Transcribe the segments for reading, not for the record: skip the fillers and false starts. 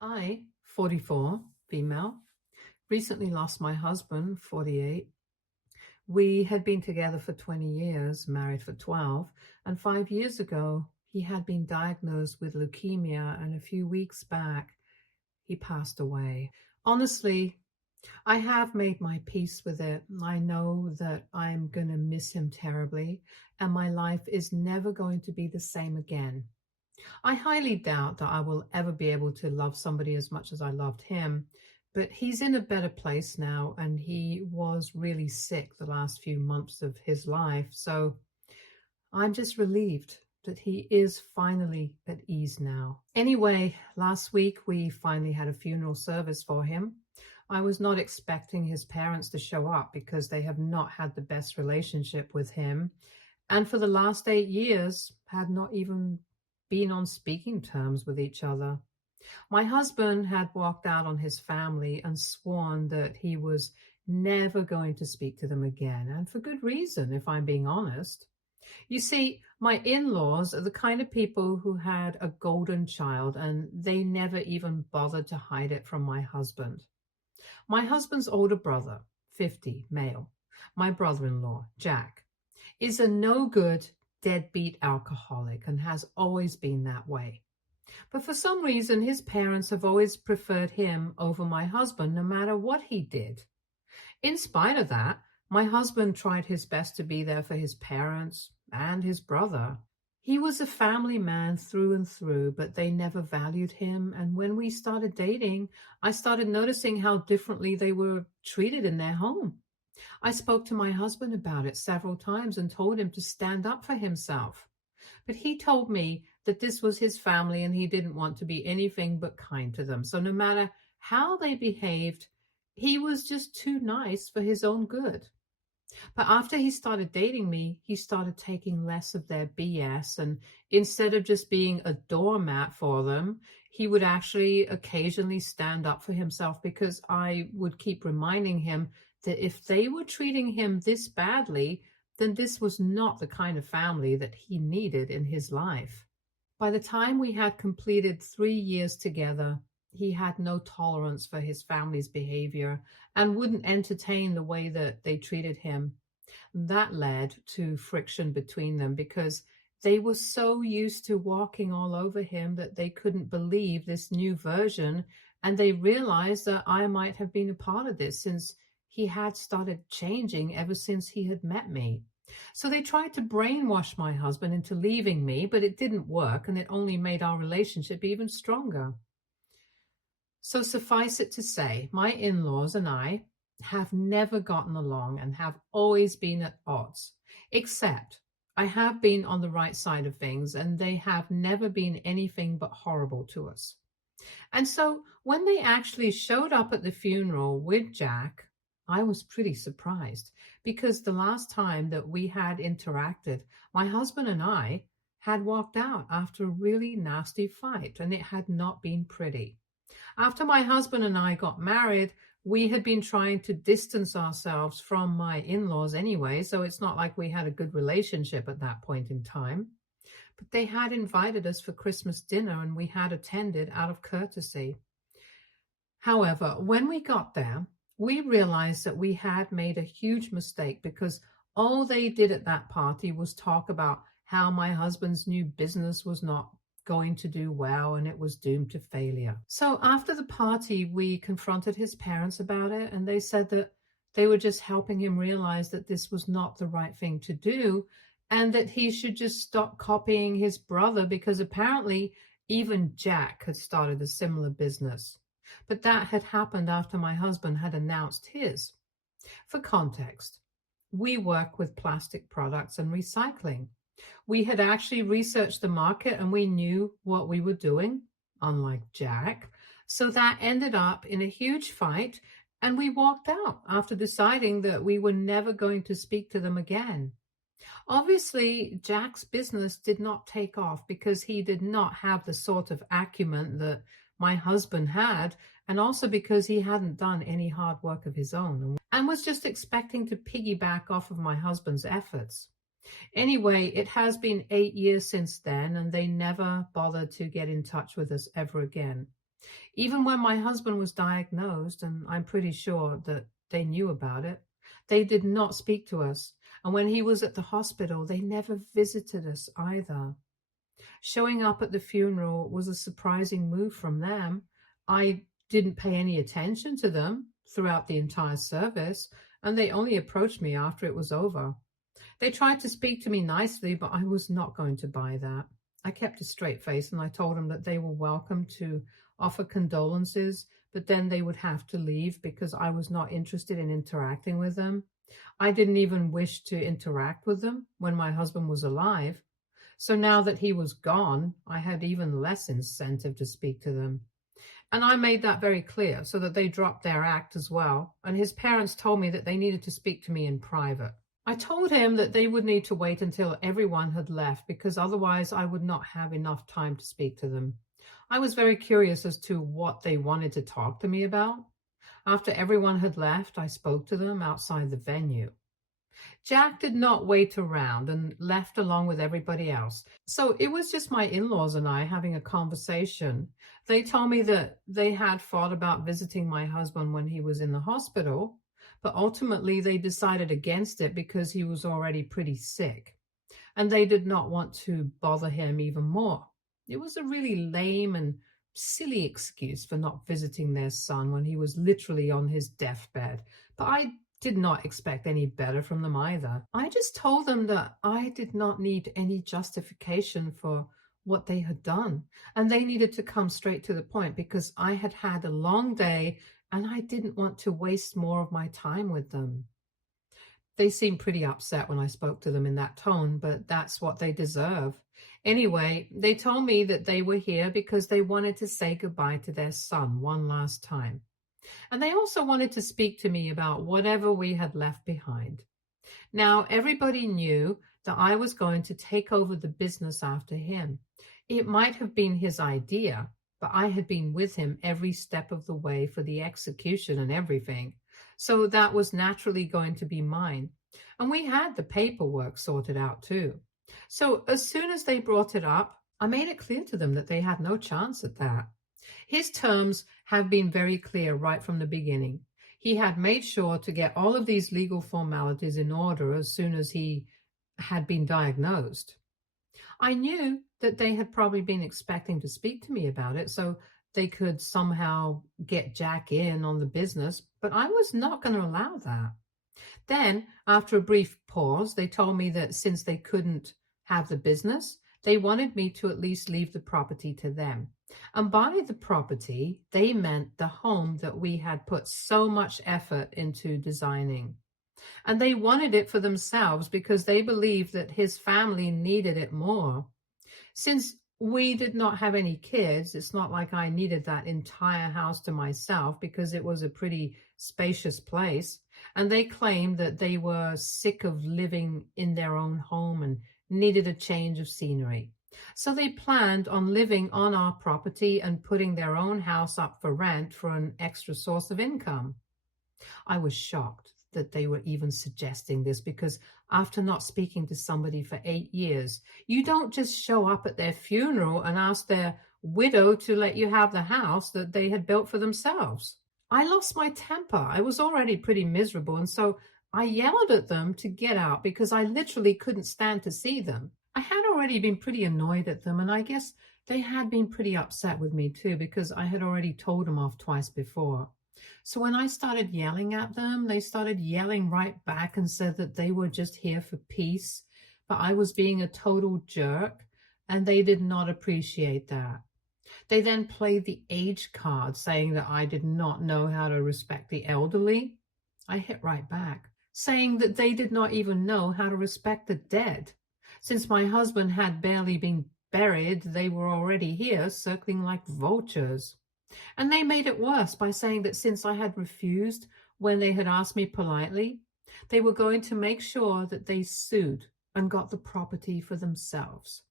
I, 44, female, recently lost my husband, 48. We had been together for 20 years, married for 12, and 5 years ago, he had been diagnosed with leukemia, and a few weeks back, he passed away. Honestly, I have made my peace with it. I know that I'm going to miss him terribly, and my life is never going to be the same again. I highly doubt that I will ever be able to love somebody as much as I loved him, but he's in a better place now, and he was really sick the last few months of his life. So I'm just relieved that he is finally at ease now. Anyway, last week we finally had a funeral service for him. I was not expecting his parents to show up because they have not had the best relationship with him, and for the last 8 years had not even been on speaking terms with each other. My husband had walked out on his family and sworn that he was never going to speak to them again, and for good reason, if I'm being honest. You see, my in-laws are the kind of people who had a golden child, and they never even bothered to hide it from my husband. My husband's older brother, 50, male, my brother-in-law, Jack, is a no-good, deadbeat alcoholic and has always been that way. But for some reason, his parents have always preferred him over my husband, no matter what he did. In spite of that, my husband tried his best to be there for his parents and his brother. He was a family man through and through, but they never valued him. And when we started dating, I started noticing how differently they were treated in their home. I spoke to my husband about it several times and told him to stand up for himself. But he told me that this was his family and he didn't want to be anything but kind to them. So no matter how they behaved, he was just too nice for his own good. But after he started dating me, he started taking less of their BS. And instead of just being a doormat for them, he would actually occasionally stand up for himself, because I would keep reminding him that if they were treating him this badly, then this was not the kind of family that he needed in his life. By the time we had completed 3 years together, he had no tolerance for his family's behavior and wouldn't entertain the way that they treated him. That led to friction between them because they were so used to walking all over him that they couldn't believe this new version, and they realized that I might have been a part of this since he had started changing ever since he had met me. So they tried to brainwash my husband into leaving me, but it didn't work, and it only made our relationship even stronger. So suffice it to say, my in-laws and I have never gotten along and have always been at odds, except I have been on the right side of things, and they have never been anything but horrible to us. And so when they actually showed up at the funeral with Jack, I was pretty surprised, because the last time that we had interacted, my husband and I had walked out after a really nasty fight, and it had not been pretty. After my husband and I got married, we had been trying to distance ourselves from my in-laws anyway, so it's not like we had a good relationship at that point in time. But they had invited us for Christmas dinner, and we had attended out of courtesy. However, when we got there, we realized that we had made a huge mistake, because all they did at that party was talk about how my husband's new business was not going to do well and it was doomed to failure. So after the party, we confronted his parents about it, and they said that they were just helping him realize that this was not the right thing to do, and that he should just stop copying his brother, because apparently even Jack had started a similar business. But that had happened after my husband had announced his. For context, we work with plastic products and recycling. We had actually researched the market and we knew what we were doing, unlike Jack. So that ended up in a huge fight, and we walked out after deciding that we were never going to speak to them again. Obviously, Jack's business did not take off because he did not have the sort of acumen that my husband had, and also because he hadn't done any hard work of his own and was just expecting to piggyback off of my husband's efforts. Anyway, it has been 8 years since then, and they never bothered to get in touch with us ever again. Even when my husband was diagnosed, and I'm pretty sure that they knew about it, they did not speak to us. And when he was at the hospital, they never visited us either. Showing up at the funeral was a surprising move from them. I didn't pay any attention to them throughout the entire service, and they only approached me after it was over. They tried to speak to me nicely, but I was not going to buy that. I kept a straight face and I told them that they were welcome to offer condolences, but then they would have to leave because I was not interested in interacting with them. I didn't even wish to interact with them when my husband was alive. So now that he was gone, I had even less incentive to speak to them. And I made that very clear so that they dropped their act as well. And his parents told me that they needed to speak to me in private. I told him that they would need to wait until everyone had left because otherwise I would not have enough time to speak to them. I was very curious as to what they wanted to talk to me about. After everyone had left, I spoke to them outside the venue. Jack did not wait around and left along with everybody else. So it was just my in-laws and I having a conversation. They told me that they had thought about visiting my husband when he was in the hospital, but ultimately they decided against it because he was already pretty sick and they did not want to bother him even more. It was a really lame and silly excuse for not visiting their son when he was literally on his deathbed. But I did not expect any better from them either. I just told them that I did not need any justification for what they had done, and they needed to come straight to the point because I had had a long day and I didn't want to waste more of my time with them. They seemed pretty upset when I spoke to them in that tone, but that's what they deserve. Anyway, they told me that they were here because they wanted to say goodbye to their son one last time. And they also wanted to speak to me about whatever we had left behind. Now, everybody knew that I was going to take over the business after him. It might have been his idea, but I had been with him every step of the way for the execution and everything. So that was naturally going to be mine. And we had the paperwork sorted out too. So as soon as they brought it up, I made it clear to them that they had no chance at that. His terms have been very clear right from the beginning. He had made sure to get all of these legal formalities in order as soon as he had been diagnosed. I knew that they had probably been expecting to speak to me about it so they could somehow get Jack in on the business, but I was not going to allow that. Then, after a brief pause, they told me that since they couldn't have the business, they wanted me to at least leave the property to them. And by the property, they meant the home that we had put so much effort into designing. And they wanted it for themselves because they believed that his family needed it more. Since we did not have any kids, it's not like I needed that entire house to myself because it was a pretty spacious place. And they claimed that they were sick of living in their own home and needed a change of scenery. So they planned on living on our property and putting their own house up for rent for an extra source of income. I was shocked that they were even suggesting this because after not speaking to somebody for 8 years, you don't just show up at their funeral and ask their widow to let you have the house that they had built for themselves. I lost my temper. I was already pretty miserable, and so I yelled at them to get out because I literally couldn't stand to see them. I had already been pretty annoyed at them, and I guess they had been pretty upset with me too because I had already told them off twice before. So when I started yelling at them, they started yelling right back and said that they were just here for peace, but I was being a total jerk, and they did not appreciate that. They then played the age card, saying that I did not know how to respect the elderly. I hit right back, saying that they did not even know how to respect the dead. Since my husband had barely been buried, they were already here, circling like vultures. And they made it worse by saying that since I had refused when they had asked me politely, they were going to make sure that they sued and got the property for themselves.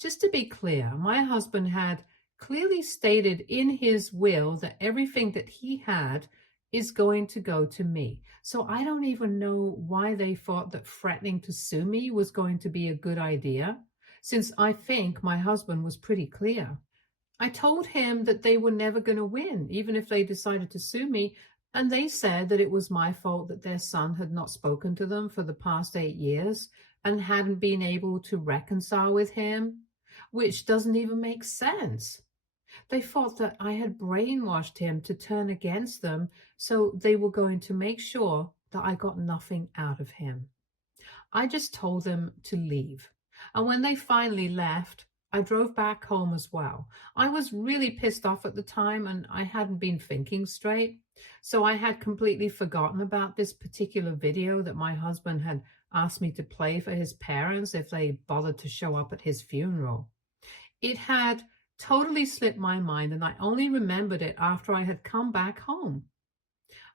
Just to be clear, my husband had clearly stated in his will that everything that he had is going to go to me. So I don't even know why they thought that threatening to sue me was going to be a good idea, since I think my husband was pretty clear. I told him that they were never going to win, even if they decided to sue me. And they said that it was my fault that their son had not spoken to them for the past 8 years and hadn't been able to reconcile with him, which doesn't even make sense. They thought that I had brainwashed him to turn against them, so they were going to make sure that I got nothing out of him. I just told them to leave. And when they finally left, I drove back home as well. I was really pissed off at the time and I hadn't been thinking straight. So I had completely forgotten about this particular video that my husband had asked me to play for his parents if they bothered to show up at his funeral. It had totally slipped my mind and I only remembered it after I had come back home.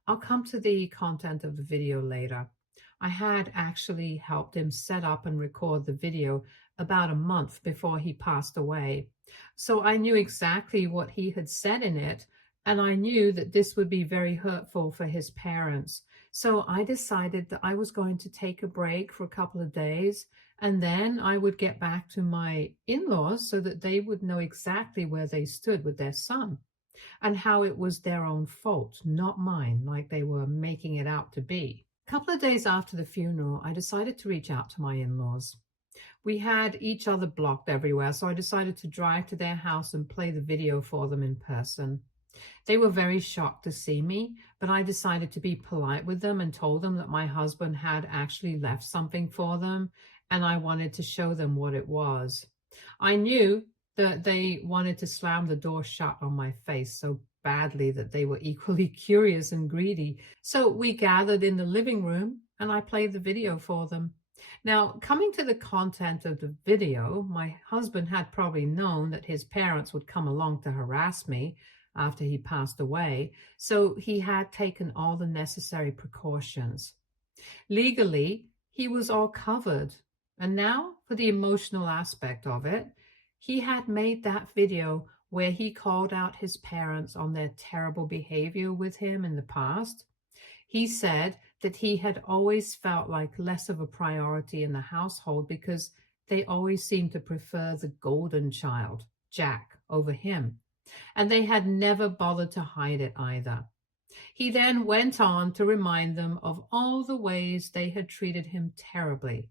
I'll come to the content of the video later. I had actually helped him set up and record the video about a month before he passed away. So I knew exactly what he had said in it, and I knew that this would be very hurtful for his parents. So I decided that I was going to take a break for a couple of days, and then I would get back to my in-laws so that they would know exactly where they stood with their son and how it was their own fault, not mine, like they were making it out to be. A couple of days after the funeral, I decided to reach out to my in-laws. We had each other blocked everywhere, so I decided to drive to their house and play the video for them in person. They were very shocked to see me, but I decided to be polite with them and told them that my husband had actually left something for them, and I wanted to show them what it was. I knew that they wanted to slam the door shut on my face so badly that they were equally curious and greedy. So we gathered in the living room and I played the video for them. Now, coming to the content of the video, my husband had probably known that his parents would come along to harass me after he passed away, so he had taken all the necessary precautions. Legally, he was all covered. And now for the emotional aspect of it, he had made that video where he called out his parents on their terrible behavior with him in the past. He said that he had always felt like less of a priority in the household because they always seemed to prefer the golden child, Jack, over him. And they had never bothered to hide it either. He then went on to remind them of all the ways they had treated him terribly,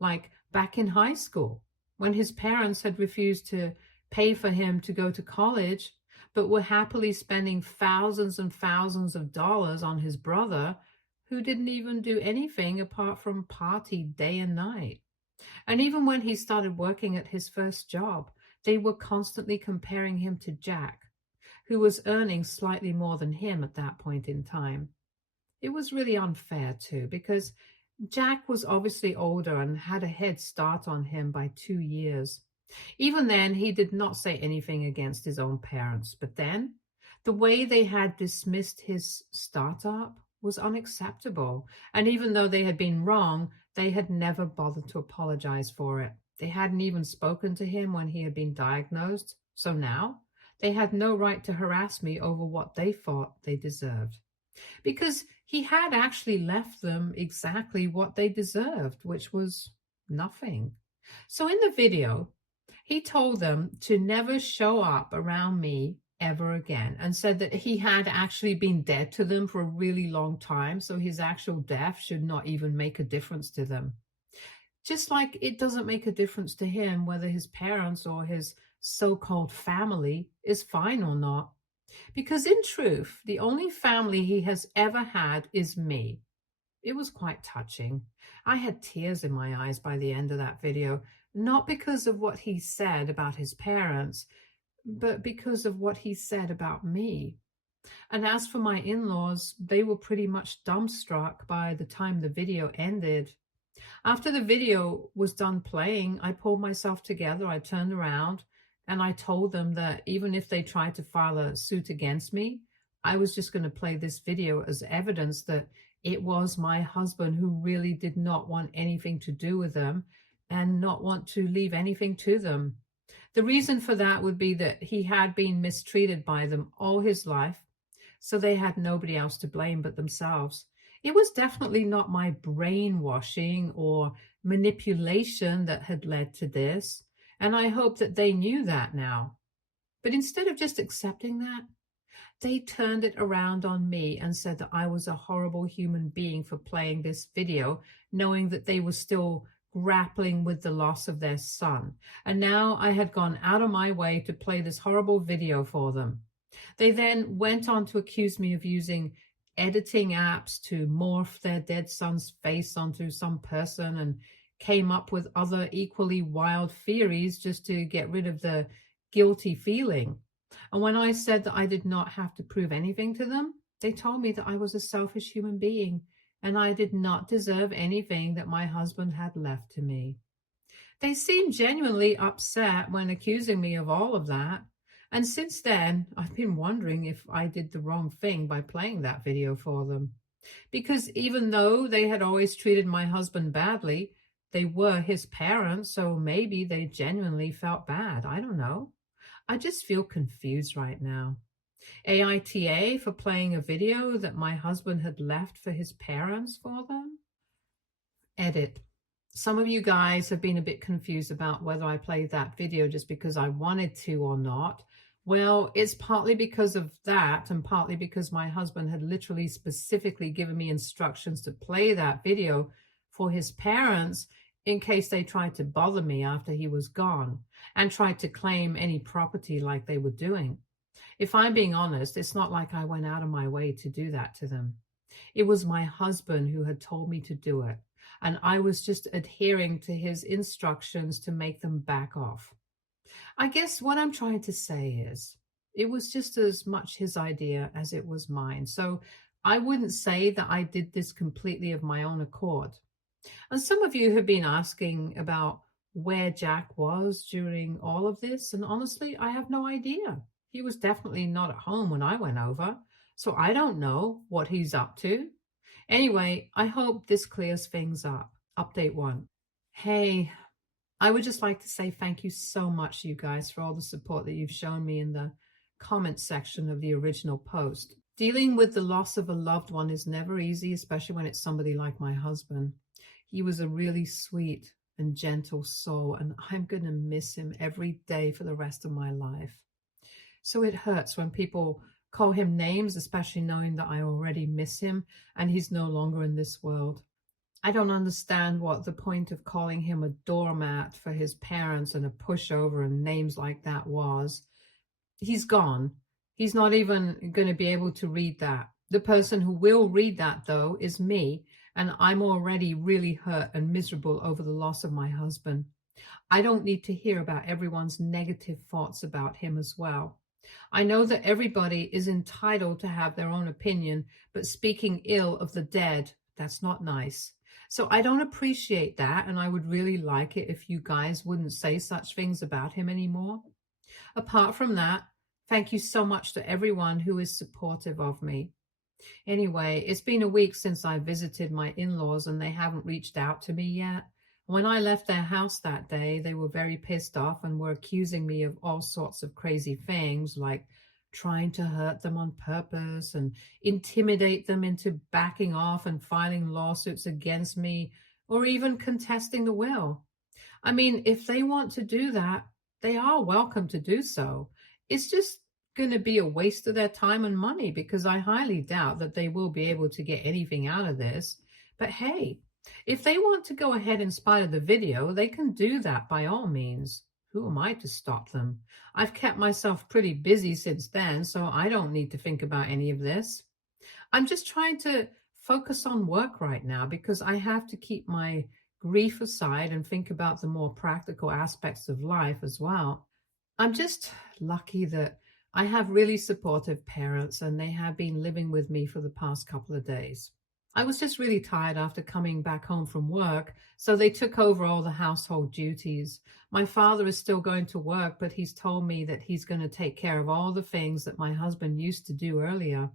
like back in high school, when his parents had refused to pay for him to go to college, but were happily spending thousands and thousands of dollars on his brother, who didn't even do anything apart from party day and night. And even when he started working at his first job, they were constantly comparing him to Jack, who was earning slightly more than him at that point in time. It was really unfair too, because Jack was obviously older and had a head start on him by 2 years. Even then, he did not say anything against his own parents. But then, the way they had dismissed his startup was unacceptable. And even though they had been wrong, they had never bothered to apologize for it. They hadn't even spoken to him when he had been diagnosed. So now, they had no right to harass me over what they thought they deserved. Because he had actually left them exactly what they deserved, which was nothing. So in the video, he told them to never show up around me ever again and said that he had actually been dead to them for a really long time, so his actual death should not even make a difference to them. Just like it doesn't make a difference to him whether his parents or his so-called family is fine or not. Because in truth, the only family he has ever had is me. It was quite touching. I had tears in my eyes by the end of that video, not because of what he said about his parents, but because of what he said about me. And as for my in-laws, they were pretty much dumbstruck by the time the video ended. After the video was done playing, I pulled myself together, I turned around, and I told them that even if they tried to file a suit against me, I was just going to play this video as evidence that it was my husband who really did not want anything to do with them and not want to leave anything to them. The reason for that would be that he had been mistreated by them all his life, so they had nobody else to blame but themselves. It was definitely not my brainwashing or manipulation that had led to this, and I hope that they knew that now. But instead of just accepting that, they turned it around on me and said that I was a horrible human being for playing this video, knowing that they were still grappling with the loss of their son. And now I had gone out of my way to play this horrible video for them. They then went on to accuse me of using editing apps to morph their dead son's face onto some person, and came up with other equally wild theories just to get rid of the guilty feeling. And when I said that I did not have to prove anything to them, they told me that I was a selfish human being and I did not deserve anything that my husband had left to me. They seemed genuinely upset when accusing me of all of that. And since then, I've been wondering if I did the wrong thing by playing that video for them. Because even though they had always treated my husband badly, they were his parents, so maybe they genuinely felt bad. I don't know. I just feel confused right now. AITA for playing a video that my husband had left for his parents for them? Edit. Some of you guys have been a bit confused about whether I played that video just because I wanted to or not. Well, it's partly because of that and partly because my husband had literally specifically given me instructions to play that video for his parents in case they tried to bother me after he was gone and tried to claim any property like they were doing. If I'm being honest, it's not like I went out of my way to do that to them. It was my husband who had told me to do it, and I was just adhering to his instructions to make them back off. I guess what I'm trying to say is it was just as much his idea as it was mine. So I wouldn't say that I did this completely of my own accord. And some of you have been asking about where Jack was during all of this. And honestly, I have no idea. He was definitely not at home when I went over. So I don't know what he's up to. Anyway, I hope this clears things up. Update 1. Hey, I would just like to say thank you so much, you guys, for all the support that you've shown me in the comment section of the original post. Dealing with the loss of a loved one is never easy, especially when it's somebody like my husband. He was a really sweet and gentle soul, and I'm going to miss him every day for the rest of my life. So it hurts when people call him names, especially knowing that I already miss him and he's no longer in this world. I don't understand what the point of calling him a doormat for his parents and a pushover and names like that was. He's gone. He's not even going to be able to read that. The person who will read that, though, is me, and I'm already really hurt and miserable over the loss of my husband. I don't need to hear about everyone's negative thoughts about him as well. I know that everybody is entitled to have their own opinion, but speaking ill of the dead, that's not nice. So I don't appreciate that, and I would really like it if you guys wouldn't say such things about him anymore. Apart from that, thank you so much to everyone who is supportive of me. Anyway, it's been a week since I visited my in-laws and they haven't reached out to me yet. When I left their house that day, they were very pissed off and were accusing me of all sorts of crazy things, like trying to hurt them on purpose and intimidate them into backing off and filing lawsuits against me, or even contesting the will. I mean, if they want to do that, they are welcome to do so. It's just going to be a waste of their time and money because I highly doubt that they will be able to get anything out of this. But hey, if they want to go ahead in spite of the video, they can do that by all means. Who am I to stop them? I've kept myself pretty busy since then, so I don't need to think about any of this. I'm just trying to focus on work right now because I have to keep my grief aside and think about the more practical aspects of life as well. I'm just lucky that I have really supportive parents and they have been living with me for the past couple of days. I was just really tired after coming back home from work, so they took over all the household duties. My father is still going to work, but he's told me that he's going to take care of all the things that my husband used to do earlier,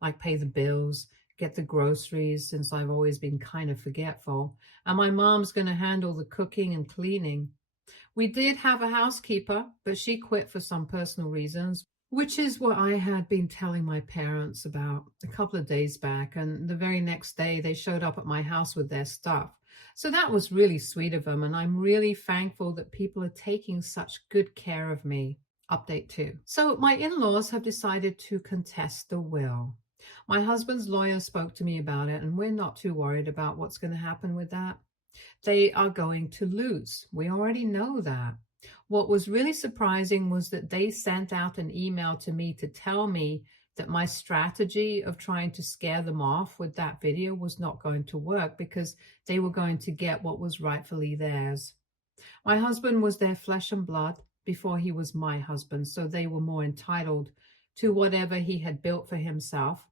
like pay the bills, get the groceries, since I've always been kind of forgetful, and my mom's going to handle the cooking and cleaning. We did have a housekeeper, but she quit for some personal reasons, which is what I had been telling my parents about a couple of days back. And the very next day, they showed up at my house with their stuff. So that was really sweet of them. And I'm really thankful that people are taking such good care of me. Update 2. So my in-laws have decided to contest the will. My husband's lawyer spoke to me about it, and we're not too worried about what's going to happen with that. They are going to lose. We already know that. What was really surprising was that they sent out an email to me to tell me that my strategy of trying to scare them off with that video was not going to work because they were going to get what was rightfully theirs. My husband was their flesh and blood before he was my husband, so they were more entitled to whatever he had built for himself.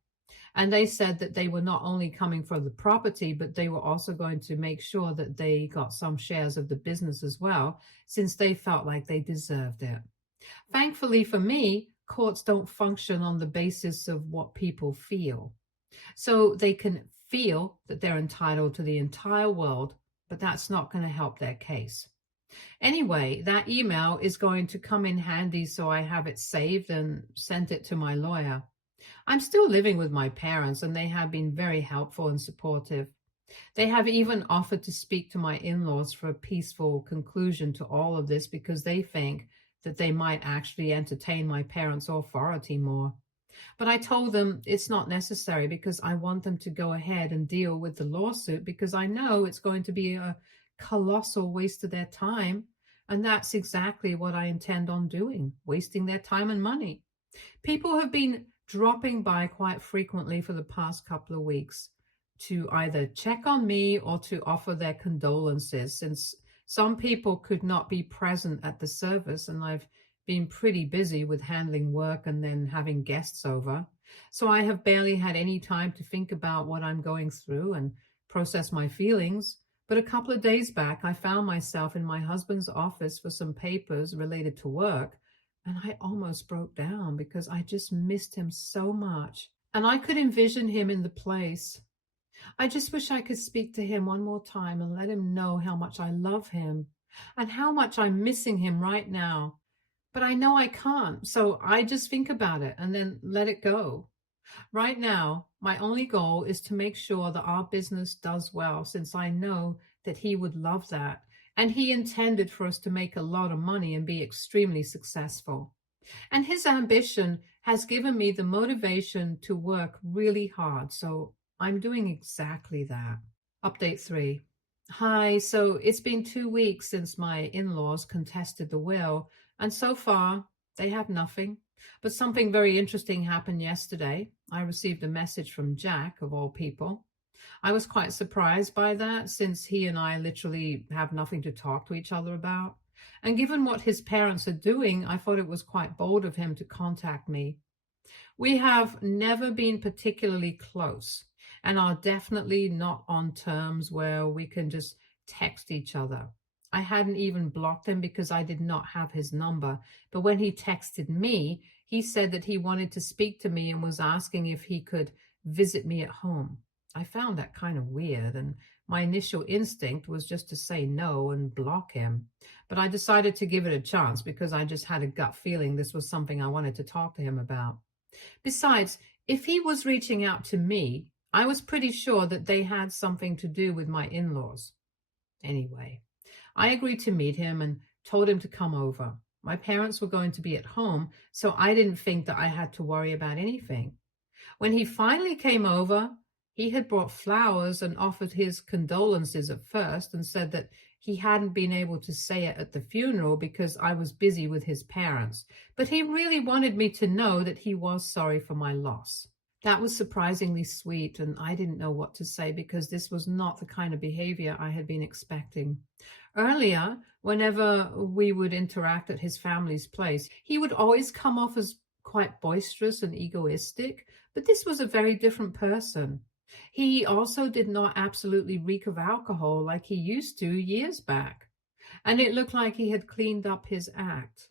And they said that they were not only coming for the property, but they were also going to make sure that they got some shares of the business as well, since they felt like they deserved it. Thankfully for me, courts don't function on the basis of what people feel. So they can feel that they're entitled to the entire world, but that's not going to help their case. Anyway, that email is going to come in handy, so I have it saved and sent it to my lawyer. I'm still living with my parents, and they have been very helpful and supportive. They have even offered to speak to my in-laws for a peaceful conclusion to all of this because they think that they might actually entertain my parents' authority more. But I told them it's not necessary because I want them to go ahead and deal with the lawsuit because I know it's going to be a colossal waste of their time. And that's exactly what I intend on doing, wasting their time and money. People have been dropping by quite frequently for the past couple of weeks to either check on me or to offer their condolences, since some people could not be present at the service, and I've been pretty busy with handling work and then having guests over. So I have barely had any time to think about what I'm going through and process my feelings. But a couple of days back, I found myself in my husband's office for some papers related to work, and I almost broke down because I just missed him so much. And I could envision him in the place. I just wish I could speak to him one more time and let him know how much I love him and how much I'm missing him right now. But I know I can't, so I just think about it and then let it go. Right now, my only goal is to make sure that our business does well, since I know that he would love that. And he intended for us to make a lot of money and be extremely successful. And his ambition has given me the motivation to work really hard. So I'm doing exactly that. Update 3. Hi, so it's been 2 weeks since my in-laws contested the will, and so far they have nothing. But something very interesting happened yesterday. I received a message from Jack, of all people. I was quite surprised by that, since he and I literally have nothing to talk to each other about. And given what his parents are doing, I thought it was quite bold of him to contact me. We have never been particularly close and are definitely not on terms where we can just text each other. I hadn't even blocked him because I did not have his number. But when he texted me, he said that he wanted to speak to me and was asking if he could visit me at home. I found that kind of weird, and my initial instinct was just to say no and block him. But I decided to give it a chance because I just had a gut feeling this was something I wanted to talk to him about. Besides, if he was reaching out to me, I was pretty sure that they had something to do with my in-laws. Anyway, I agreed to meet him and told him to come over. My parents were going to be at home, so I didn't think that I had to worry about anything. When he finally came over, he had brought flowers and offered his condolences at first and said that he hadn't been able to say it at the funeral because I was busy with his parents. But he really wanted me to know that he was sorry for my loss. That was surprisingly sweet, and I didn't know what to say because this was not the kind of behavior I had been expecting. Earlier, whenever we would interact at his family's place, he would always come off as quite boisterous and egoistic, but this was a very different person. He also did not absolutely reek of alcohol like he used to years back, and it looked like he had cleaned up his act.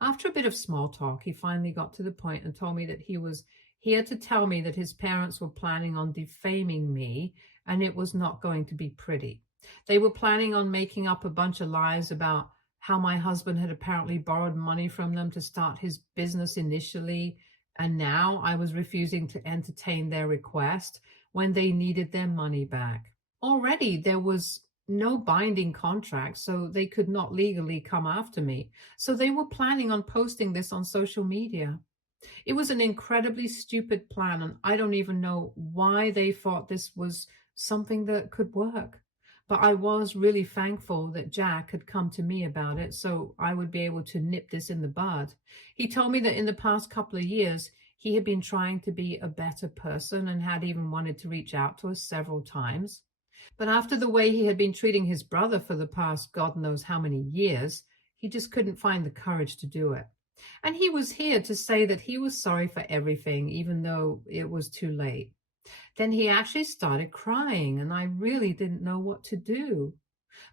After a bit of small talk, he finally got to the point and told me that he was here to tell me that his parents were planning on defaming me, and it was not going to be pretty. They were planning on making up a bunch of lies about how my husband had apparently borrowed money from them to start his business initially, and now I was refusing to entertain their request when they needed their money back. Already there was no binding contract, so they could not legally come after me. So they were planning on posting this on social media. It was an incredibly stupid plan, and I don't even know why they thought this was something that could work. But I was really thankful that Jack had come to me about it so I would be able to nip this in the bud. He told me that in the past couple of years, he had been trying to be a better person and had even wanted to reach out to us several times. But after the way he had been treating his brother for the past God knows how many years, he just couldn't find the courage to do it. And he was here to say that he was sorry for everything, even though it was too late. Then he actually started crying, and I really didn't know what to do.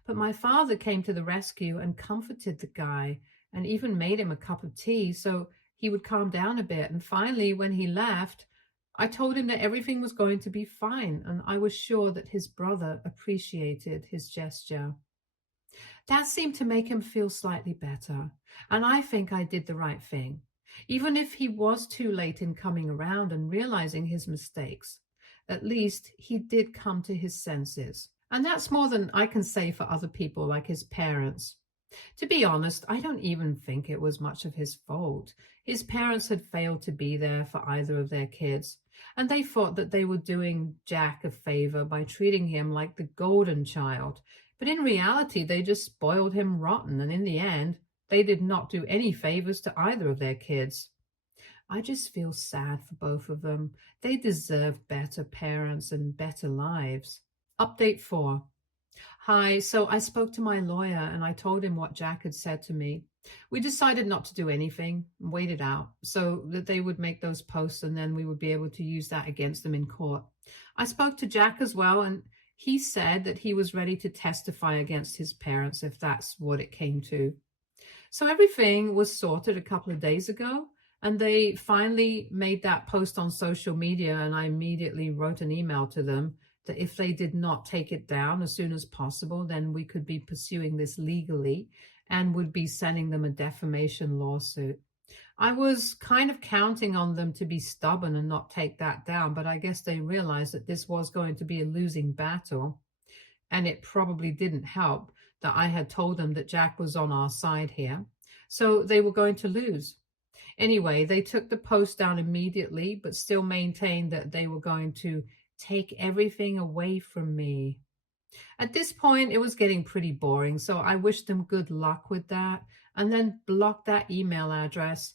But my father came to the rescue and comforted the guy and even made him a cup of tea so he would calm down a bit. And finally, when he left, I told him that everything was going to be fine, and I was sure that his brother appreciated his gesture. That seemed to make him feel slightly better, and I think I did the right thing. Even if he was too late in coming around and realizing his mistakes, at least he did come to his senses. And that's more than I can say for other people like his parents. To be honest, I don't even think it was much of his fault. His parents had failed to be there for either of their kids, and they thought that they were doing Jack a favor by treating him like the golden child. But in reality, they just spoiled him rotten, and in the end, they did not do any favors to either of their kids. I just feel sad for both of them. They deserve better parents and better lives. Update 4. Hi, so I spoke to my lawyer and I told him what Jack had said to me. We decided not to do anything and wait it out so that they would make those posts and then we would be able to use that against them in court. I spoke to Jack as well, and he said that he was ready to testify against his parents if that's what it came to. So everything was sorted a couple of days ago, and they finally made that post on social media, and I immediately wrote an email to them that if they did not take it down as soon as possible, then we could be pursuing this legally and would be sending them a defamation lawsuit. I was kind of counting on them to be stubborn and not take that down, but I guess they realized that this was going to be a losing battle, and it probably didn't help that I had told them that Jack was on our side here. So they were going to lose. Anyway, they took the post down immediately, but still maintained that they were going to take everything away from me. At this point, it was getting pretty boring, so I wished them good luck with that and then blocked that email address.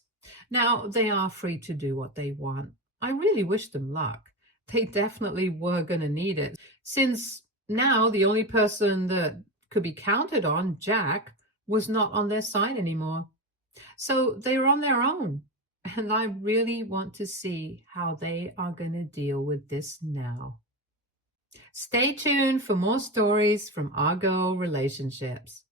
Now, they are free to do what they want. I really wish them luck. They definitely were going to need it, since now the only person that could be counted on, Jack, was not on their side anymore. So they were on their own. And I really want to see how they are going to deal with this now. Stay tuned for more stories from Argo Relationships.